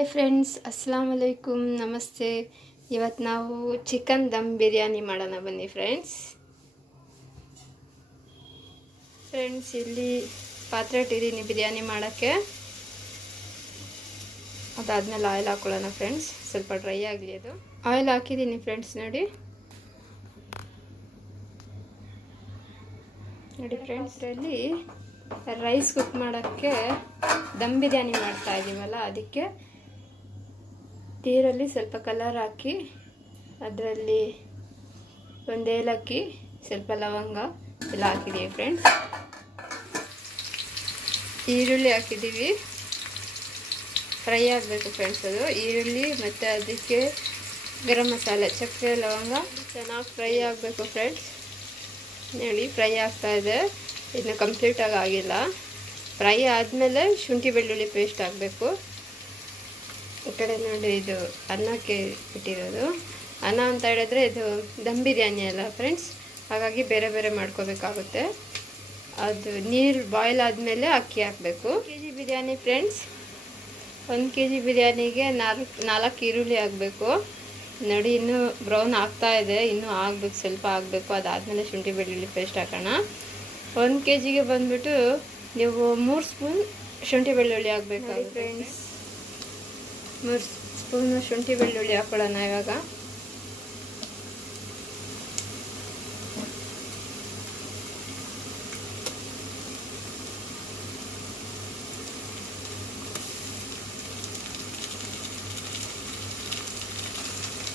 Hi friends, ಅಸ್ಸಲಾಮ್ ಅಲೈಕುಮ್, ನಮಸ್ತೆ. ಇವತ್ತು ನಾವು ಚಿಕನ್ ದಮ್ ಬಿರಿಯಾನಿ ಮಾಡೋಣ ಬನ್ನಿ ಫ್ರೆಂಡ್ಸ್. ಇಲ್ಲಿ ಪಾತ್ರೆ ಇಟ್ಟಿದ್ದೀನಿ ಬಿರಿಯಾನಿ ಮಾಡೋಕ್ಕೆ. ಅದಾದಮೇಲೆ ಆಯಿಲ್ ಹಾಕೊಳ್ಳೋಣ ಫ್ರೆಂಡ್ಸ್. ಸ್ವಲ್ಪ ಡ್ರೈ ಆಗಲಿ. ಅದು ಆಯಿಲ್ ಹಾಕಿದ್ದೀನಿ ಫ್ರೆಂಡ್ಸ್. ನೋಡಿ ಫ್ರೆಂಡ್ಸ್, ಇದರಲ್ಲಿ ರೈಸ್ ಕುಕ್ ಮಾಡೋಕ್ಕೆ ದಮ್ ಬಿರಿಯಾನಿ ಮಾಡ್ತಾ ಇದ್ದೀವಲ್ಲ, ಅದಕ್ಕೆ ನೀರಲ್ಲಿ ಸ್ವಲ್ಪ ಕಲರ್ ಹಾಕಿ ಅದರಲ್ಲಿ ಒಂದು ಏಲಕ್ಕಿ, ಸ್ವಲ್ಪ ಲವಂಗ ಎಲ್ಲ ಹಾಕಿದ್ದೀವಿ ಫ್ರೆಂಡ್ಸ್. ಈರುಳ್ಳಿ ಹಾಕಿದ್ದೀವಿ, ಫ್ರೈ ಆಗಬೇಕು ಫ್ರೆಂಡ್ಸ್. ಅದು ಈರುಳ್ಳಿ ಮತ್ತು ಅದಕ್ಕೆ ಗರಂ ಮಸಾಲೆ, ಚಕ್ಕೆ, ಲವಂಗ ಚೆನ್ನಾಗಿ ಫ್ರೈ ಆಗಬೇಕು ಫ್ರೆಂಡ್ಸ್. ನೋಡಿ ಫ್ರೈ ಆಗ್ತಾ ಇದೆ, ಇನ್ನು ಕಂಪ್ಲೀಟಾಗಿ ಆಗಿಲ್ಲ. ಫ್ರೈ ಆದಮೇಲೆ ಶುಂಠಿ ಬೆಳ್ಳುಳ್ಳಿ ಪೇಸ್ಟ್ ಹಾಕಬೇಕು. ಈ ಕಡೆ ನೋಡಿ, ಇದು ಅನ್ನಕ್ಕೆ ಇಟ್ಟಿರೋದು. ಅನ್ನ ಅಂತ ಹೇಳಿದ್ರೆ ಇದು ದಮ್ ಬಿರಿಯಾನಿ ಅಲ್ಲ ಫ್ರೆಂಡ್ಸ್, ಹಾಗಾಗಿ ಬೇರೆ ಬೇರೆ ಮಾಡ್ಕೋಬೇಕಾಗುತ್ತೆ. ಅದು ನೀರು ಬಾಯ್ಲ್ ಆದಮೇಲೆ ಅಕ್ಕಿ ಹಾಕಬೇಕು. kg ಬಿರಿಯಾನಿ ಫ್ರೆಂಡ್ಸ್, 1 kg ಬಿರಿಯಾನಿಗೆ 4 ಈರುಳ್ಳಿ ಹಾಕಬೇಕು. ನೋಡಿ ಇನ್ನೂ ಬ್ರೌನ್ ಆಗ್ತಾ ಇದೆ, ಇನ್ನೂ ಆಗಬೇಕು, ಸ್ವಲ್ಪ ಆಗಬೇಕು. ಅದಾದಮೇಲೆ ಶುಂಠಿ ಬೆಳ್ಳುಳ್ಳಿ ಪೇಸ್ಟ್ ಹಾಕೋಣ. 1 kgಗೆ ಬಂದುಬಿಟ್ಟು ನೀವು 3 ಸ್ಪೂನ್ ಶುಂಠಿ ಬೆಳ್ಳುಳ್ಳಿ ಹಾಕಬೇಕಾಗುತ್ತೆ ಫ್ರೆಂಡ್ಸ್. 3 ಸ್ಪೂನು ಶುಂಠಿ ಬೆಳ್ಳುಳ್ಳಿ ಹಾಕೊಳ್ಳೋಣ ಇವಾಗ.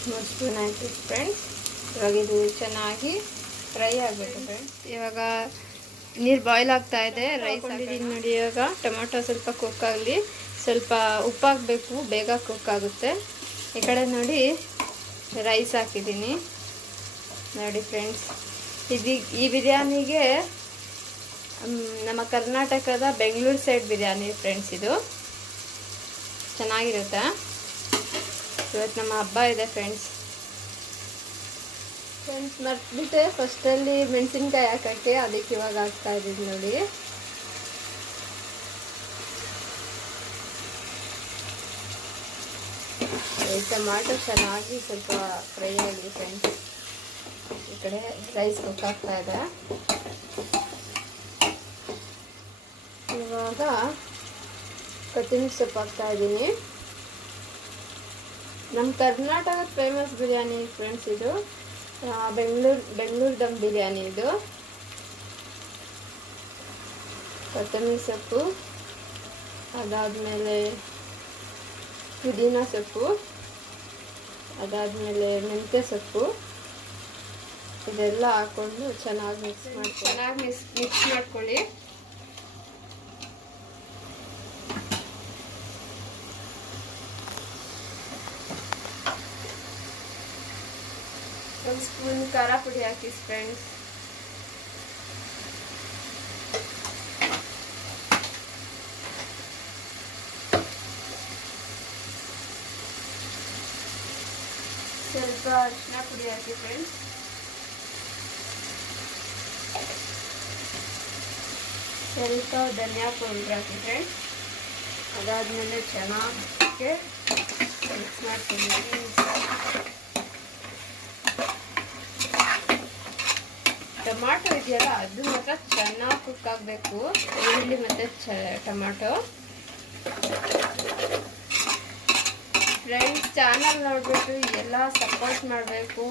ಮೂರು ಸ್ಪೂನ್ ಆಯಿತು ಫ್ರೆಂಡ್ಸ್. ಇವಾಗ ಇದು ಚೆನ್ನಾಗಿ ಫ್ರೈ ಆಗಬೇಕು ಫ್ರೆಂಡ್ಸ್. ಇವಾಗ ನೀರು ಬಾಯ್ಲ್ ಆಗ್ತಾ ಇದೆ, ರೈಸ್ ಹಾಕೊಂಡಿದ್ದೀನಿ ನೋಡಿ. ಇವಾಗ ಟೊಮೆಟೊ ಸ್ವಲ್ಪ ಕುಕ್ ಆಗಲಿ, ಸ್ವಲ್ಪ ಉಪ್ಪು ಹಾಕಬೇಕು, ಬೇಗ ಕುಕ್ ಆಗುತ್ತೆ. ಈ ಕಡೆ ನೋಡಿ ರೈಸ್ ಹಾಕಿದ್ದೀನಿ ನೋಡಿ ಫ್ರೆಂಡ್ಸ್. ಈ ಬಿರಿಯಾನಿಗೆ ನಮ್ಮ ಕರ್ನಾಟಕದ ಬೆಂಗಳೂರು ಸೈಡ್ ಬಿರಿಯಾನಿ ಫ್ರೆಂಡ್ಸ್. ಇದು ಚೆನ್ನಾಗಿರುತ್ತೆ. ಇವತ್ತು ನಮ್ಮ ಹಬ್ಬ ಇದೆ ಫ್ರೆಂಡ್ಸ್. ಮರ್ತ್ಬಿಟ್ಟೆ ಫಸ್ಟಲ್ಲಿ ಮೆಣಸಿನ್ಕಾಯಿ ಹಾಕೋಕ್ಕೆ, ಅದಕ್ಕೆ ಇವಾಗ ಹಾಕ್ತಾ ಇದ್ದೀನಿ ನೋಡಿ. ಟೊಮಾಟೊ ಚೆನ್ನಾಗಿ ಸ್ವಲ್ಪ ಫ್ರೈ ಆಗಿ ಫ್ರೆಂಡ್ಸ್. ಈ ಕಡೆ ರೈಸ್ ಕುಕ್ ಆಗ್ತಾ ಇದೆ. ಇವಾಗ ಕೊತ್ತಂಬರಿ ಸೊಪ್ಪು ಹಾಕ್ತಾ ಇದ್ದೀನಿ. ನಮ್ಮ ಕರ್ನಾಟಕದ ಫೇಮಸ್ ಬಿರಿಯಾನಿ ಫ್ರೆಂಡ್ಸ್ ಇದು. ಬೆಂಗಳೂರು ದಮ್ ಬಿರಿಯಾನಿ ಇದು. ಕೊತ್ತಂಬರಿ ಸೊಪ್ಪು, ಅದಾದಮೇಲೆ ಪುದೀನ ಸೊಪ್ಪು, ಅದಾದಮೇಲೆ ಮೆಂತ್ಯ ಸೊಪ್ಪು, ಇದೆಲ್ಲ ಹಾಕ್ಕೊಂಡು ಚೆನ್ನಾಗಿ ಮಿಕ್ಸ್ ಮಾಡ್ಕೊಳ್ಳಿ. ಒಂದು ಸ್ಪೂನ್ ಖಾರ ಪುಡಿ ಹಾಕಿ ಫ್ರೆಂಡ್ಸ್. ಸ್ವಲ್ಪ ಅರಿಶಿನ ಪುಡಿ ಹಾಕಿ ಫ್ರೆಂಡ್ಸ್. ಸ್ವಲ್ಪ ಧನಿಯಾ ಪೌಡರ್ ಹಾಕಿ ಫ್ರೆಂಡ್ಸ್. ಅದಾದಮೇಲೆ ಚೆನ್ನಾಗಿ ಮಿಕ್ಸ್ ಮಾಡ್ತೀನಿ. ಟೊಮಾಟೊ ಇದೆಯಲ್ಲ, ಅದು ಮಾತ್ರ ಚೆನ್ನಾಗಿ ಕುಕ್ ಆಗಬೇಕು, ಈರುಳ್ಳಿ ಮತ್ತು ಟೊಮಾಟೊ. ಫ್ರೆಂಡ್ಸ್, ಚಾನಲ್ ನೋಡಿಬಿಟ್ಟು ಎಲ್ಲ ಸಪೋರ್ಟ್ ಮಾಡಬೇಕು,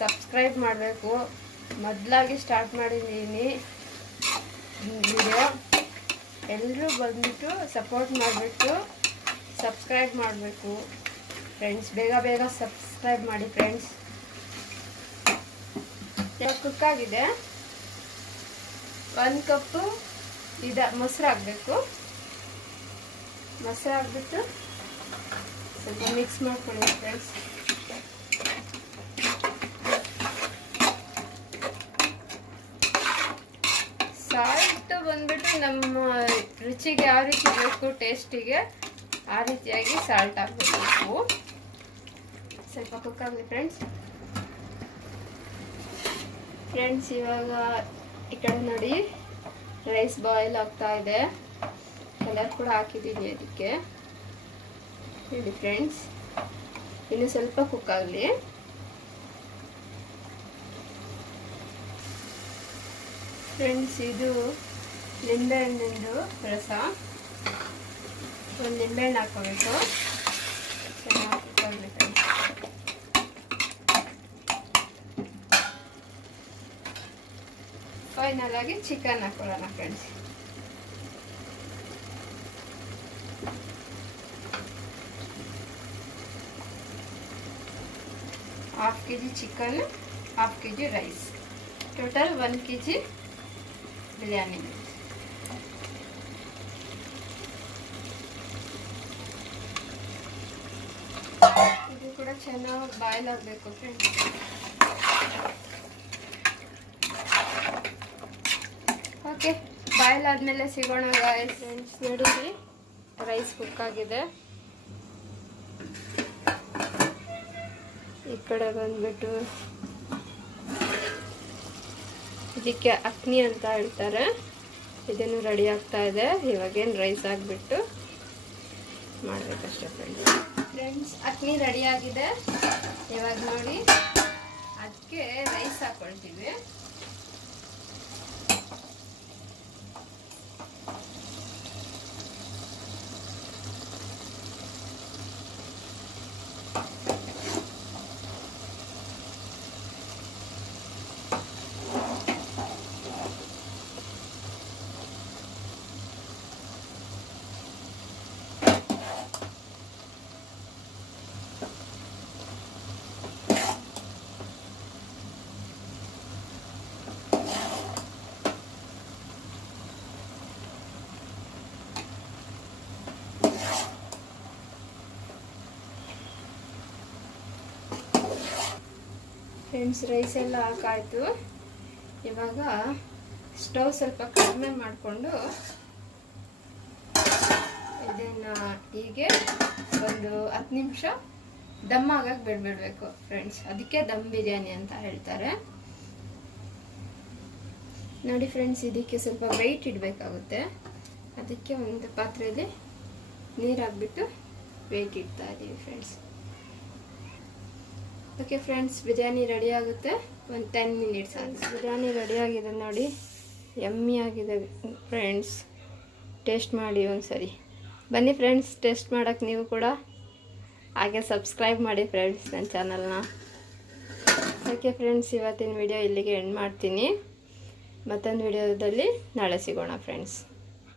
ಸಬ್ಸ್ಕ್ರೈಬ್ ಮಾಡಬೇಕು. ಮೊದಲಾಗಿ ಸ್ಟಾರ್ಟ್ ಮಾಡಿದ್ದೀನಿ ವಿಡಿಯೋ. ಎಲ್ಲರೂ ಬಂದುಬಿಟ್ಟು ಸಪೋರ್ಟ್ ಮಾಡಿಬಿಟ್ಟು ಸಬ್ಸ್ಕ್ರೈಬ್ ಮಾಡಬೇಕು ಫ್ರೆಂಡ್ಸ್. ಬೇಗ ಬೇಗ ಸಬ್ಸ್ಕ್ರೈಬ್ ಮಾಡಿ ಫ್ರೆಂಡ್ಸ್. ಕುಕ್ ಆಗಿದೆ. 1 ಕಪ್ಪು ಮೊಸರು ಹಾಕಬೇಕು. ಮೊಸರು ಹಾಕ್ಬಿಟ್ಟು ಸ್ವಲ್ಪ ಮಿಕ್ಸ್ ಮಾಡ್ಕೊಳ್ಳಿ ಫ್ರೆಂಡ್ಸ್. ಸಾಲ್ಟ್ ಬಂದ್ಬಿಟ್ಟು ನಮ್ಮ ರುಚಿಗೆ ಯಾವ ರೀತಿ ಬೇಕು, ಟೇಸ್ಟಿಗೆ ಆ ರೀತಿಯಾಗಿ ಸಾಲ್ಟ್ ಹಾಕಬೇಕು. ಸ್ವಲ್ಪ ಕುಕ್ ಆಗಲಿ ಫ್ರೆಂಡ್ಸ್. ಇವಾಗ ಈ ಕಡೆ ನೋಡಿ ರೈಸ್ ಬಾಯ್ಲ್ ಆಗ್ತಾ ಇದೆ. ಕಲರ್ ಕೂಡ ಹಾಕಿದ್ದೀನಿ ಅದಕ್ಕೆ. ಹೇಳಿ ಫ್ರೆಂಡ್ಸ್, ಇನ್ನು ಸ್ವಲ್ಪ ಕುಕ್ ಆಗಲಿ. ಫ್ರೆಂಡ್ಸ್, ಇದು ನಿಂಬೆಹಣ್ಣಿಂದು ರಸ. ಒಂದು ನಿಂಬೆಹಣ್ಣು ಹಾಕೋಬೇಕು. ಚೆನ್ನಾಗಿ ಕುಕ್ ಆಗಲಿ ಫ್ರೆಂಡ್ಸ್. ಫೈನಲ್ ಆಗಿ ಚಿಕನ್ ಹಾಕೊಳ್ಳೋಣ friends. Half kg chicken, half kg rice, total 1 kg biryani. ಇದು ಕೂಡ ಚೆನ್ನಾಗಿ ಬಾಯ್ಲ್ ಆಗಬೇಕು ಫ್ರೆಂಡ್ಸ್. ಓಕೆ, ಬಾಯ್ಲ್ ಆದಮೇಲೆ ಸಿಗೋಣ ಗಾಯ್ಸ್. ಫ್ರೆಂಡ್ಸ್ ನೋಡಿರಿ, ರೈಸ್ ಕುಕ್ ಆಗಿದೆ. ಈ ಕಡೆ ಬಂದ್ಬಿಟ್ಟು ಇದಕ್ಕೆ ಅಕ್ನಿ ಅಂತ ಹೇಳ್ತಾರೆ, ಇದನ್ನು ರೆಡಿ ಆಗ್ತಾ ಇದೆ. ಇವಾಗೇನು ರೈಸ್ ಆಗಿಬಿಟ್ಟು ಮಾಡಬೇಕಷ್ಟೇ ಫ್ರೆಂಡ್ಸ್. ಅಕ್ನಿ ರೆಡಿ ಆಗಿದೆ. ಇವಾಗ ನೋಡಿ, ಅದಕ್ಕೆ ರೈಸ್ ಹಾಕೊಳ್ತೀವಿ. ಫ್ರೆಂಡ್ಸ್, ರೈಸ್ ಎಲ್ಲ ಹಾಕಾಯ್ತು. ಇವಾಗ ಸ್ಟವ್ ಸ್ವಲ್ಪ ಕಡಿಮೆ ಮಾಡಿಕೊಂಡು ಇದನ್ನು ಹೀಗೆ ಒಂದು 10 ನಿಮಿಷ ದಮ್ ಆಗಕ್ಕೆ ಬಿಡಬೇಕು ಫ್ರೆಂಡ್ಸ್. ಅದಕ್ಕೆ ದಮ್ ಬಿರಿಯಾನಿ ಅಂತ ಹೇಳ್ತಾರೆ. ನೋಡಿ ಫ್ರೆಂಡ್ಸ್, ಇದಕ್ಕೆ ಸ್ವಲ್ಪ ವೆಯ್ಟ್ ಇಡಬೇಕಾಗುತ್ತೆ. ಅದಕ್ಕೆ ಒಂದು ಪಾತ್ರೆಯಲ್ಲಿ ನೀರು ಹಾಕ್ಬಿಟ್ಟು ವೆಯ್ಟ್ ಇಡ್ತಾ ಇದ್ದೀವಿ friends. Okay friends, biryani ready ಆಗುತ್ತೆ. ಒಂದು 10 ಮಿನಿಟ್ಸ್ ಆಗುತ್ತೆ. ಬಿರಿಯಾನಿ ರೆಡಿ ಆಗಿದೆ ನೋಡಿ, ಯಮ್ಮಿ ಆಗಿದೆ ಫ್ರೆಂಡ್ಸ್. ಟೇಸ್ಟ್ ಮಾಡಿ ಒಂದ್ಸರಿ. ಬನ್ನಿ ಫ್ರೆಂಡ್ಸ್, ಟೇಸ್ಟ್ ಮಾಡೋಕ್ಕೆ ನೀವು ಕೂಡ. ಹಾಗೆ ಸಬ್ಸ್ಕ್ರೈಬ್ ಮಾಡಿ ಫ್ರೆಂಡ್ಸ್ ನನ್ನ ಚಾನಲ್ನ. ಓಕೆ ಫ್ರೆಂಡ್ಸ್, ಇವತ್ತಿನ ವಿಡಿಯೋ ಇಲ್ಲಿಗೆ ಎಂಡ್ ಮಾಡ್ತೀನಿ. ಮತ್ತೊಂದು ವಿಡಿಯೋದಲ್ಲಿ ನಾಳೆ ಸಿಗೋಣ ಫ್ರೆಂಡ್ಸ್.